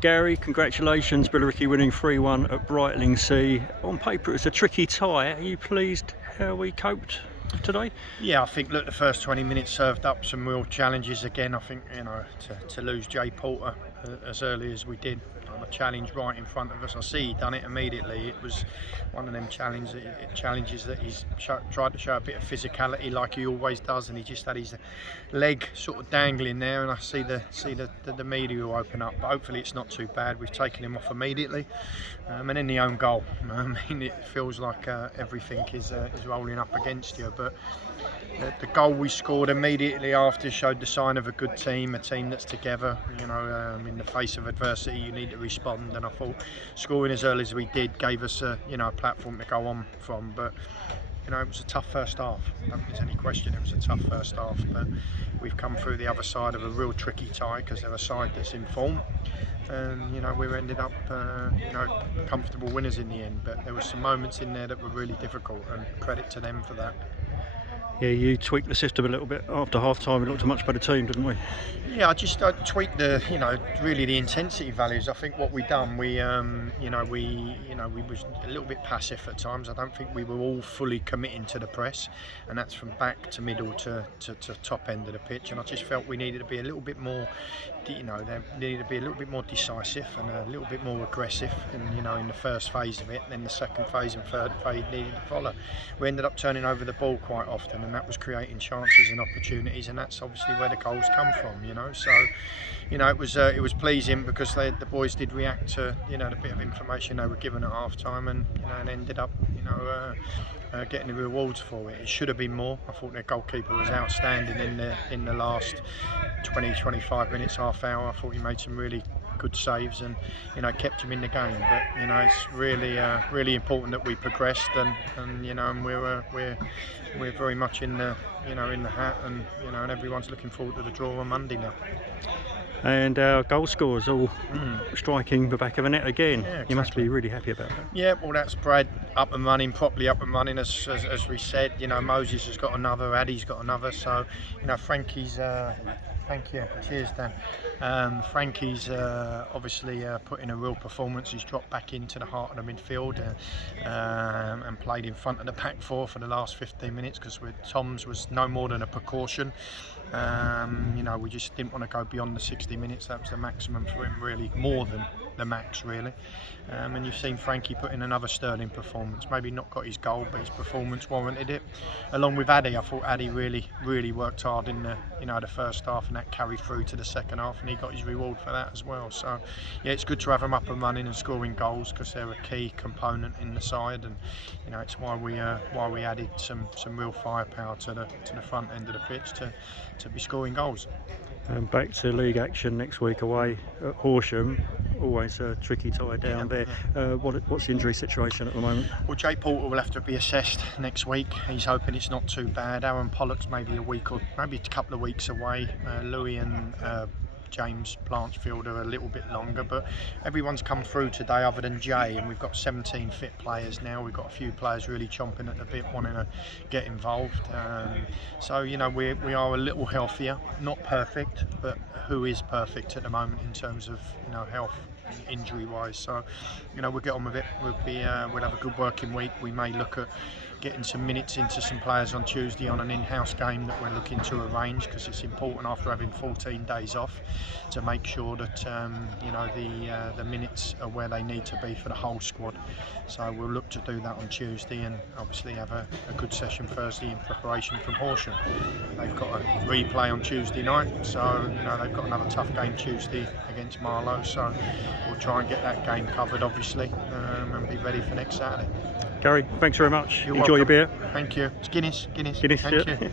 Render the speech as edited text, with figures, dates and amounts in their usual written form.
Gary, congratulations, Billericay winning 3-1 at Brightlingsea. On paper it's a tricky tie. Are you pleased how we coped today? Yeah, I think, look, the first 20 minutes served up some real challenges again. I think, you know, to lose Jay Porter as early as we did, a challenge right in front of us. I see he done it immediately. It was one of them challenges that he's tried to show a bit of physicality like he always does, and he just had his leg sort of dangling there, and I see the media will open up, but hopefully it's not too bad. We've taken him off immediately, and then the own goal. I mean, it feels like everything is rolling up against you, but the goal we scored immediately after showed the sign of a good team, a team that's together. You know, in the face of adversity, you need to respond, and I thought scoring as early as we did gave us a platform to go on from. But you know, it was a tough first half. I don't think there's any question it was a tough first half, but we've come through the other side of a real tricky tie because they're a side that's in form. And you know, we ended up comfortable winners in the end, but there were some moments in there that were really difficult, and credit to them for that. Yeah, you tweaked the system a little bit after half time. We looked a much better team, didn't we? Yeah, I tweaked really the intensity values. I think what we done, we was a little bit passive at times. I don't think we were all fully committing to the press, and that's from back to middle to top end of the pitch. And I just felt we needed to be a little bit more, they needed to be a little bit more decisive and a little bit more aggressive. And in the first phase of it, and then the second phase and third phase needed to follow. We ended up turning over the ball quite often, and that was creating chances and opportunities, and that's obviously where the goals come from. So it was pleasing because the boys did react to the bit of information they were given at half time, and ended up getting the rewards for it. It should have been more. I thought their goalkeeper was outstanding in the last 20-25 minutes, half hour. I thought he made some really good saves and kept him in the game. But it's really important that we progressed, and we're very much in the in the hat, and and everyone's looking forward to the draw on Monday now. And our goal scorers all striking the back of the net again. Yeah, exactly. You must be really happy about that. Yeah, well, that's Brad up and running, properly up and running, as we said. Moses has got another, Ade's got another. So Frankie's. Thank you. Cheers, Dan. Frankie's obviously put in a real performance. He's dropped back into the heart of the midfield and played in front of the back four for the last 15 minutes because Tom's was no more than a precaution. We just didn't want to go beyond the 60 minutes. That was the maximum for him, really, more than the max, really. And you've seen Frankie put in another sterling performance. Maybe not got his goal, but his performance warranted it. Along with Ade, I thought Ade really worked hard in the the first half, and that carried through to the second half, and he got his reward for that as well. So yeah, it's good to have them up and running and scoring goals because they're a key component in the side, and it's why we added some real firepower to the front end of the pitch to be scoring goals. Back to league action next week away at Horsham. Always a tricky tie down there. What's the injury situation at the moment? Well, Jay Porter will have to be assessed next week. He's hoping it's not too bad. Aaron Pollock's maybe a couple of weeks away. Louis and James Blanchfield are a little bit longer, but everyone's come through today other than Jay, and we've got 17 fit players now. We've got a few players really chomping at the bit, wanting to get involved. So we are a little healthier, not perfect, but who is perfect at the moment in terms of health, injury wise. So we'll get on with it. We'll have a good working week. We may look at getting some minutes into some players on Tuesday on an in-house game that we're looking to arrange, because it's important after having 14 days off to make sure that the minutes are where they need to be for the whole squad. So we'll look to do that on Tuesday, and obviously have a good session Thursday in preparation from Horsham. They've got a replay on Tuesday night, so they've got another tough game Tuesday against Marlow, so we'll try and get that game covered obviously, and be ready for next Saturday. Gary, thanks very much. You're Enjoy welcome. your beer. Thank you. It's Guinness. Guinness, Thank you.